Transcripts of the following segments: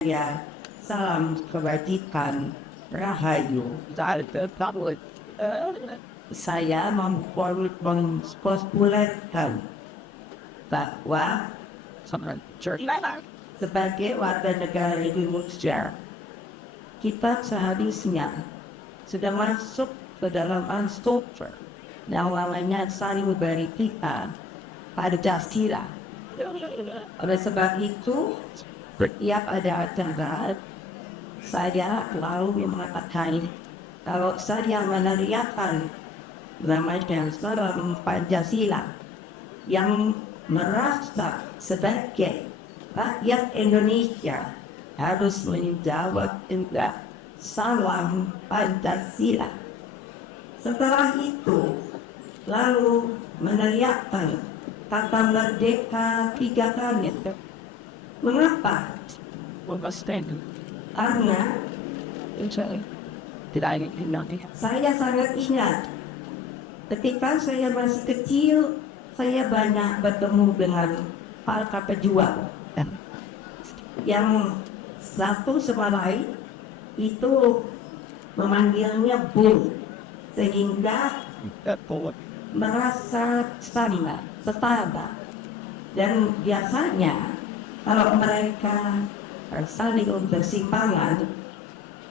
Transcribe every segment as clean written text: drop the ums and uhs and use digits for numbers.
Ya, salam kebajikan, rahayu. Saya mempopulerkan bahwa sebagai warga negara Indonesia, kita seharusnya sudah masuk ke dalam struktur yang namanya saling beri kita Pancasila. Oleh sebab itu, tiap ada acara, saya lalu mengatakan kalau saya meneriakan namanya salam Pancasila yang merasa sebagai rakyat Indonesia harus menjawab juga salam Pancasila. Setelah itu lalu meneriakan kata merdeka 3 kali. Mengapa? Karena saya sangat ingat ketika saya masih kecil, saya banyak bertemu dengan para pejuang yang satu sama lain itu memanggilnya Bung, sehingga merasa sama, setara. Dan biasanya kalau mereka saling bersimpangan,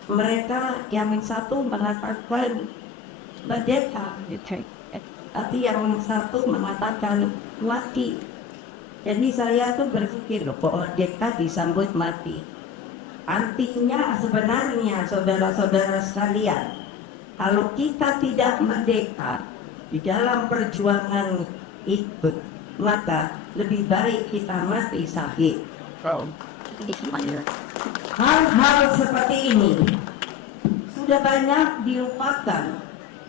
mereka yang satu mengatakan merdeka, tapi yang satu mengatakan mati. Jadi saya tuh berpikir, kok merdeka disambut mati. Artinya sebenarnya saudara-saudara sekalian, kalau kita tidak merdeka di dalam perjuangan itu, maka lebih baik kita mati syahid. Hal-hal seperti ini sudah banyak dilupakan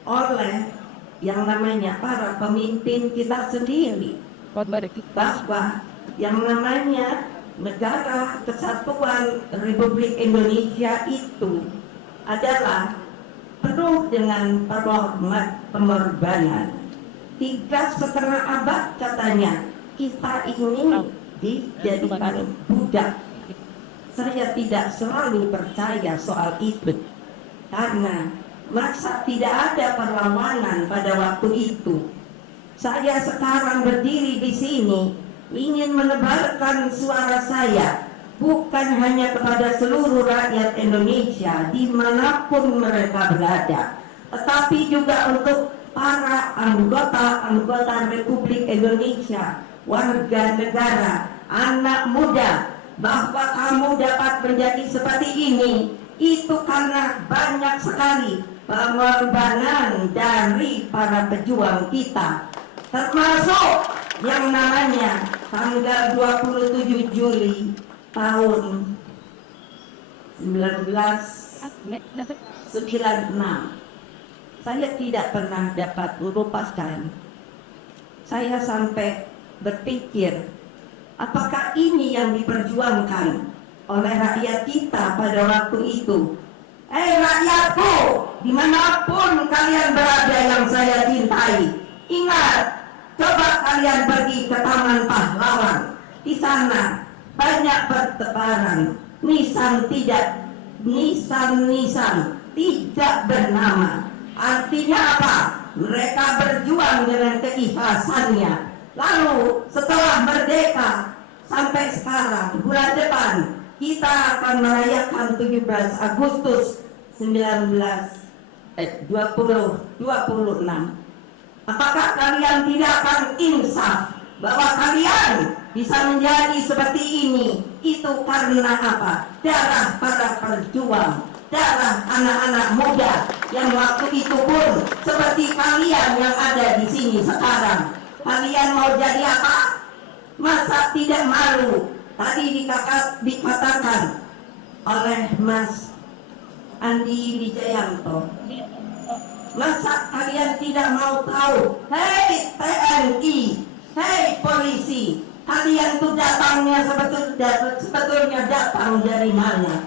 oleh yang namanya para pemimpin kita sendiri, bahwa yang namanya negara kesatuan Republik Indonesia itu adalah penuh dengan pengorbanan. 3,5 abad katanya kita ini dijadikan budak. Saya tidak selalu percaya soal itu, karena masa tidak ada perlawanan pada waktu itu. Saya sekarang berdiri di sini ingin menebarkan suara saya bukan hanya kepada seluruh rakyat Indonesia dimanapun mereka berada, tetapi juga untuk para anggota Republik Indonesia, warga negara, anak muda, bahwa kamu dapat menjadi seperti ini itu karena banyak sekali pengorbanan dari para pejuang kita, termasuk yang namanya tanggal 27 Juli tahun 1996. Saya tidak pernah dapat melupakan. Saya sampai berpikir, apakah ini yang diperjuangkan oleh rakyat kita pada waktu itu? Rakyatku, dimanapun kalian berada yang saya cintai, ingat, coba kalian pergi ke Taman Pahlawan. Di sana banyak bertebaran nisan tidak bernama. Artinya apa? Mereka berjuang dengan keikhlasannya. Lalu setelah merdeka sampai sekarang, bulan depan kita akan merayakan 17 Agustus 2026. Apakah kalian tidak akan insaf bahwa kalian bisa menjadi seperti ini? Itu karena apa? Darah para perjuang, darah anak-anak muda yang waktu itu pun seperti kalian yang ada di sini sekarang. Kalian mau jadi apa? Masa tidak malu? Tadi dikatakan oleh Mas Andi Wijayanto, masa kalian tidak mau tahu? Hei TNI, hei polisi, kalian tuh datangnya sebetulnya datang dari mana?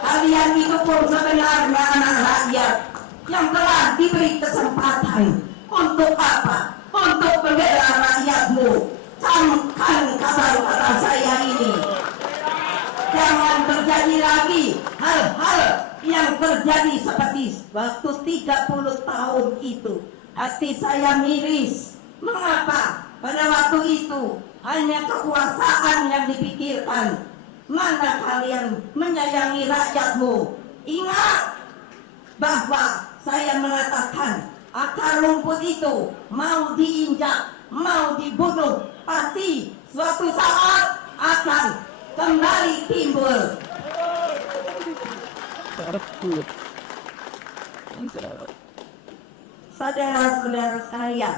Kalian itu pun sebenarnya anak rakyat yang telah diberi kesempatan untuk apa? Untuk membela rakyatmu. Camkan kata-kata saya ini. Jangan terjadi lagi hal-hal yang terjadi seperti waktu 30 tahun itu. Hati saya miris. Mengapa pada waktu itu hanya kekuasaan yang dipikirkan? Mana kalian menyayangi rakyatmu? Ingat bahwa saya mengatakan akar rumput itu mau diinjak, mau dibunuh, pasti suatu saat akan kembali timbul. Saudara-saudara saya,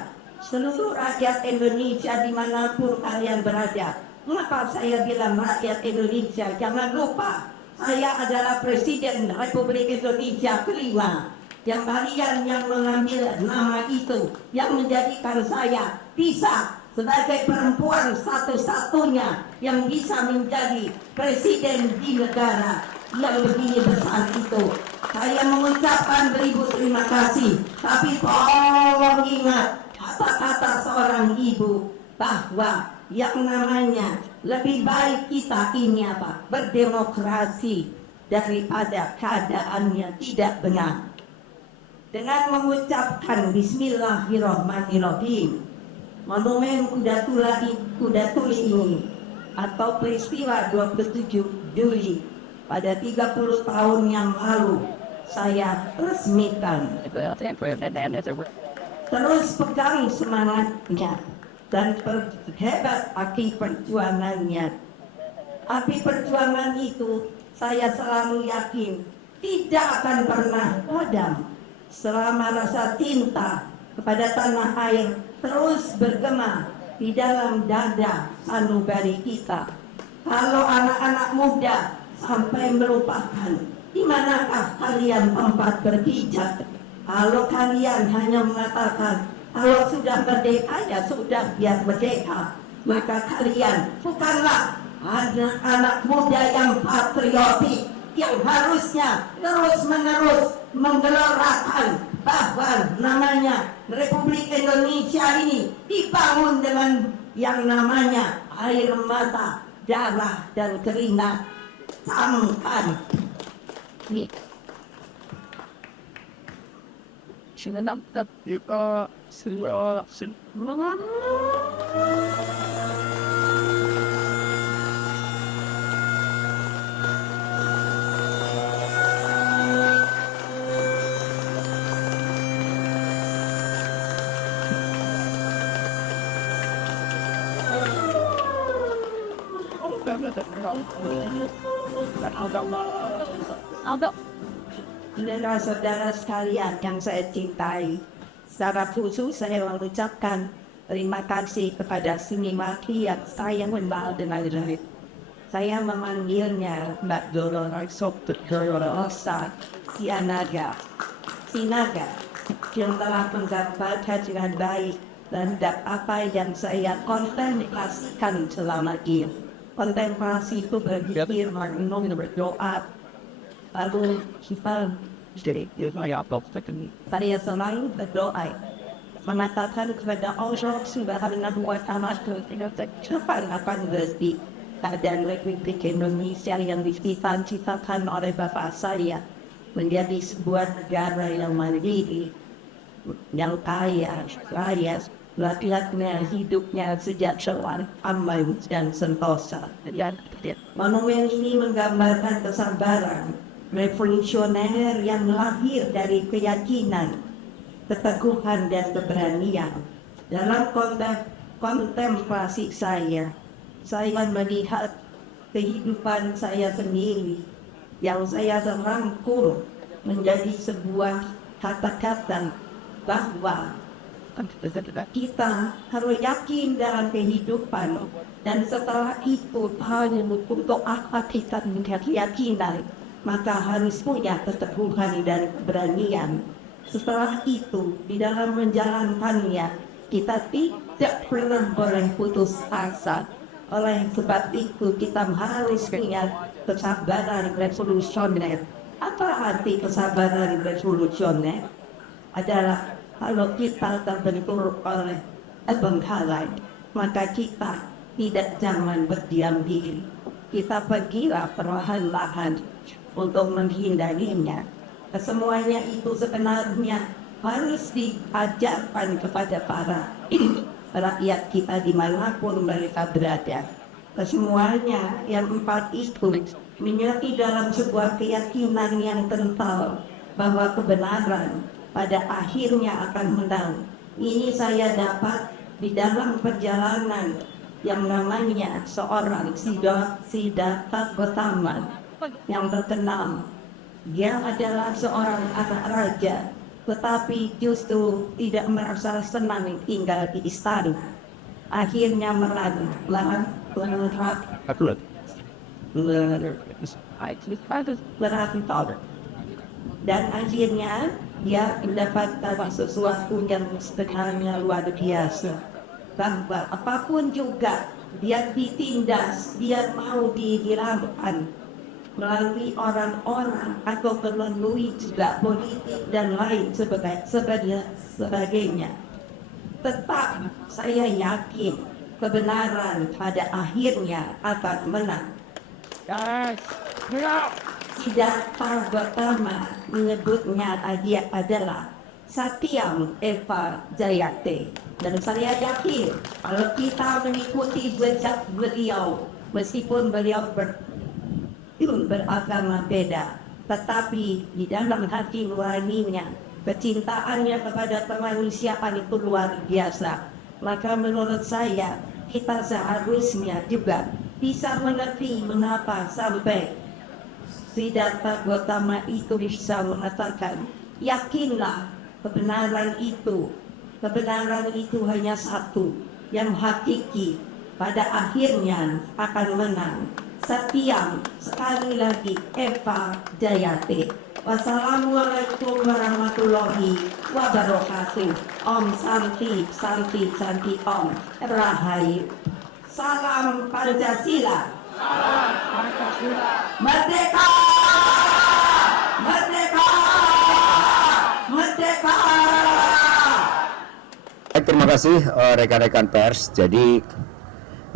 seluruh rakyat Indonesia dimanapun kalian berada. Mengapa saya bilang rakyat Indonesia? Jangan lupa, saya adalah Presiden Republik Indonesia kelima. Yang kalian yang mengambil nama itu, yang menjadikan saya bisa sebagai perempuan satu-satunya yang bisa menjadi presiden di negara yang begini besar itu. Saya mengucapkan beribu terima kasih, tapi tolong ingat kata-kata seorang ibu bahwa yang namanya lebih baik kita ini apa? Berdemokrasi daripada keadaannya tidak benar. Dengan mengucapkan Bismillahirrahmanirrahim, monumen Kuda Tuli ini atau peristiwa 27 Juli pada 30 tahun yang lalu saya resmikan. Terus pegang semangatnya dan hebat api perjuangannya. Api perjuangan itu saya selalu yakin tidak akan pernah padam selama rasa cinta kepada tanah air terus bergema di dalam dada sanubari kita. Kalau anak-anak muda sampai melupakan di manakah kalian tempat berpijak, kalau kalian hanya mengatakan kalau sudah merdeka ya sudah biar merdeka, maka kalian bukanlah anak-anak muda yang patriotik yang harusnya terus-menerus menggelorakan bahwa namanya Republik Indonesia ini dibangun dengan yang namanya air mata, darah dan keringat. Camkan. Saudara-saudara sekalian yang saya cintai, secara khusus saya mengucapkan terima kasih kepada Siniwaki yang saya kenal dengan baik. Saya memanggilnya Mbak Dolorosa Sinaga yang telah menggambarkan dengan baik dan apa yang saya kontemplasikan selama ini. Kontemplasi itu berpikir, merenung, berdoa, lalu kita saya selalu berdoa mengatakan kepada Allah Subhanahu wa Ta'ala kapan akan berhenti keadaan Republik Indonesia yang dicita-citakan oleh Bapak saya menjadi sebuah negara yang mandiri, yang kaya, rakyatnya hidupnya sejahtera, aman dan sentosa. Monumen ini menggambarkan kesabaran revolusioner yang lahir dari keyakinan, keteguhan dan keberanian. Dalam kontemplasi saya melihat kehidupan saya sendiri yang saya rangkum menjadi sebuah kata-kata bahwa kita harus yakin dalam kehidupan, dan setelah itu hanya untuk apa kita keyakinan, maka harus punya keteguhan dan keberanian. Setelah itu di dalam menjalankannya kita tidak pernah boleh putus asa. Oleh sebab itu kita harus punya kesabaran revolusioner. Apa arti kesabaran revolusioner? Adalah kalau kita terbentur oleh kebanggalan, maka kita tidak jangan berdiam diri. kita pergilah perlahan-lahan untuk menghindarinya. Semuanya itu sebenarnya harus diajarkan kepada para rakyat kita dimanapun mereka berada. Kesemuanya yang empat itu menyatu dalam sebuah keyakinan yang kental bahwa kebenaran pada akhirnya akan menang. Ini saya dapat di dalam perjalanan yang namanya seorang Siddhartha Gautama yang terkenal. Dia adalah seorang anak raja, tetapi justru tidak merasa senang tinggal di istana. Akhirnya merantau dan akhirnya dia mendapatkan sesuatu yang sebenarnya luar biasa, bahwa apapun juga dia ditindas, dia mau dihilangkan melalui orang-orang atau melalui juga politik dan lain sebagainya. Tetap saya yakin kebenaran pada akhirnya akan menang. Siddhartha Gautama menyebutnya dia adalah Satyam Eva Jayate. Dan saya yakin kalau kita mengikuti jejak beliau, meskipun beliau beragama beda, tetapi di dalam hati nuraninya, kecintaannya kepada kemanusiaan itu luar biasa. Maka menurut saya kita seharusnya juga bisa mengerti mengapa sampai Siddhartha Gautama itu bisa mengatakan, yakinlah kebenaran itu hanya satu yang hakiki, pada akhirnya akan menang. Satyam, sekali lagi Eva Jayate. Wassalamualaikum warahmatullahi wabarakatuh. Om Santi, Santi, Santi Om Rahayu. Salam Pancasila. Merdeka! Merdeka! Merdeka! Terima kasih rekan-rekan pers. Jadi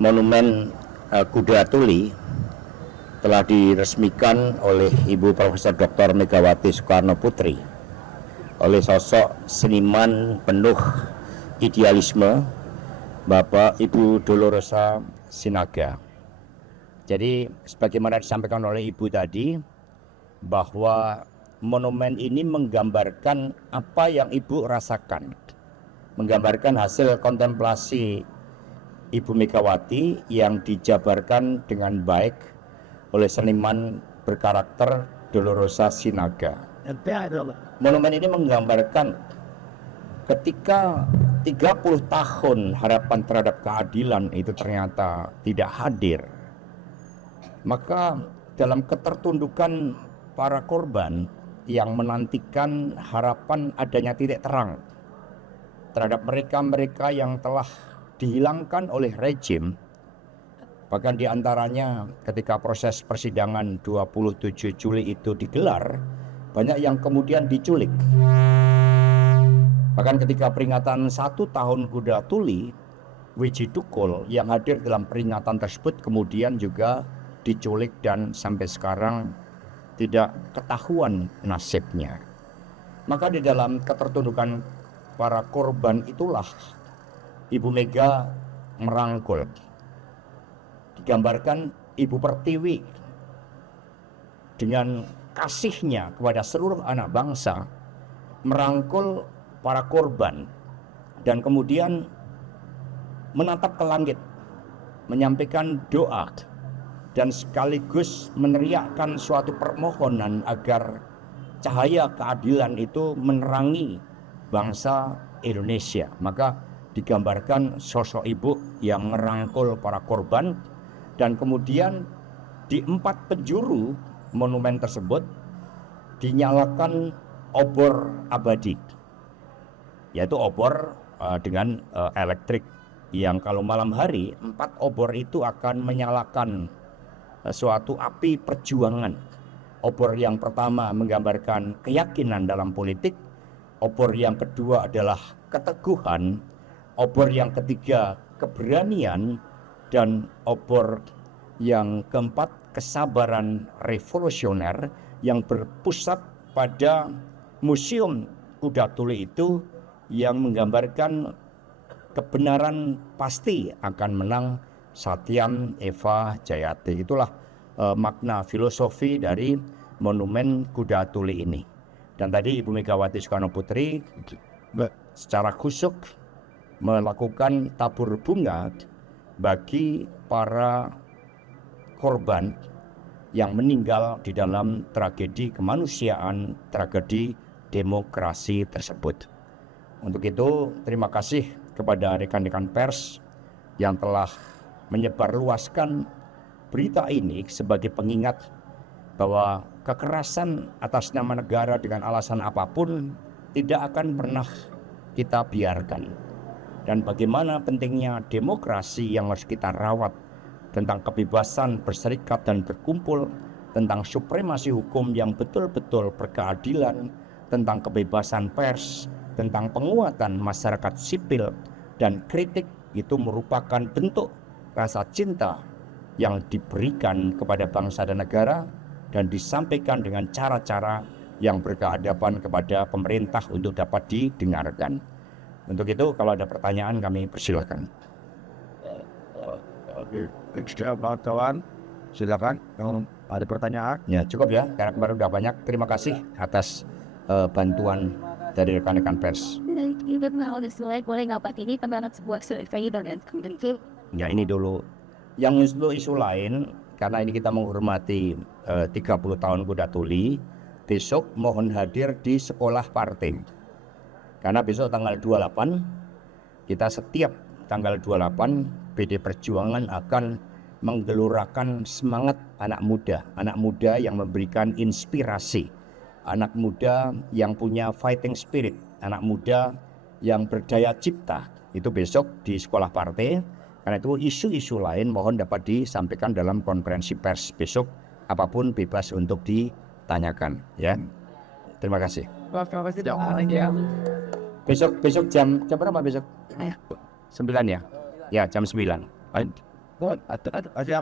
monumen Kuda Tuli telah diresmikan oleh Ibu Profesor Dr. Megawati Soekarno Putri, oleh sosok seniman penuh idealisme Bapak Ibu Dolorosa Sinaga. Jadi sebagaimana disampaikan oleh Ibu tadi, bahwa monumen ini menggambarkan apa yang Ibu rasakan, menggambarkan hasil kontemplasi Ibu Megawati yang dijabarkan dengan baik oleh seniman berkarakter Dolorosa Sinaga. Monumen ini menggambarkan ketika 30 tahun harapan terhadap keadilan itu ternyata tidak hadir, maka dalam ketertundukan para korban yang menantikan harapan adanya titik terang terhadap mereka-mereka yang telah dihilangkan oleh rejim. Bahkan diantaranya ketika proses persidangan 27 Juli itu digelar, banyak yang kemudian diculik. Bahkan ketika peringatan 1 tahun Kuda Tuli, Wiji Tukul yang hadir dalam peringatan tersebut kemudian juga diculik dan sampai sekarang tidak ketahuan nasibnya. Maka di dalam ketertundukan para korban itulah Ibu Mega merangkul. Digambarkan Ibu Pertiwi dengan kasihnya kepada seluruh anak bangsa merangkul para korban dan kemudian menatap ke langit, menyampaikan doa dan sekaligus meneriakkan suatu permohonan agar cahaya keadilan itu menerangi bangsa Indonesia. Maka digambarkan sosok ibu yang merangkul para korban, dan kemudian di 4 penjuru monumen tersebut dinyalakan obor abadi, yaitu obor dengan elektrik, yang kalau malam hari 4 obor itu akan menyalakan suatu api perjuangan. Obor yang pertama menggambarkan keyakinan dalam politik, obor yang kedua adalah keteguhan, obor yang ketiga keberanian, dan obor Yang keempat, kesabaran revolusioner yang berpusat pada Museum Kuda Tuli itu yang menggambarkan kebenaran pasti akan menang Satyam Eva Jayate. Itulah makna filosofi dari Monumen Kuda Tuli ini. Dan tadi Ibu Megawati Soekarno Putri secara khusyuk melakukan tabur bunga bagi para korban yang meninggal di dalam tragedi kemanusiaan, tragedi demokrasi tersebut. Untuk itu, terima kasih kepada rekan-rekan pers yang telah menyebarluaskan berita ini sebagai pengingat bahwa kekerasan atas nama negara dengan alasan apapun tidak akan pernah kita biarkan. Dan bagaimana pentingnya demokrasi yang harus kita rawat, tentang kebebasan berserikat dan berkumpul, tentang supremasi hukum yang betul-betul berkeadilan, tentang kebebasan pers, tentang penguatan masyarakat sipil, dan kritik itu merupakan bentuk rasa cinta yang diberikan kepada bangsa dan negara dan disampaikan dengan cara-cara yang berkehadapan kepada pemerintah untuk dapat didengarkan. Untuk itu kalau ada pertanyaan kami persilakan. Kawan, silakan kalau ada pertanyaan. Ya cukup ya, karena kemarin sudah banyak. Terima kasih atas bantuan dari rekan-rekan pers. Ya ini dulu. Yang isu lain, karena ini kita menghormati 30 tahun Kuda Tuli, besok mohon hadir di sekolah partai. Karena besok tanggal 28, kita setiap tanggal 28 PD Perjuangan akan menggelurakan semangat anak muda yang memberikan inspirasi, anak muda yang punya fighting spirit, anak muda yang berdaya cipta. Itu besok di sekolah partai. Karena itu isu-isu lain mohon dapat disampaikan dalam konferensi pers besok, apapun bebas untuk ditanyakan ya. Terima kasih. Besok jam berapa besok? 9 ya? Ya jam 9. Ada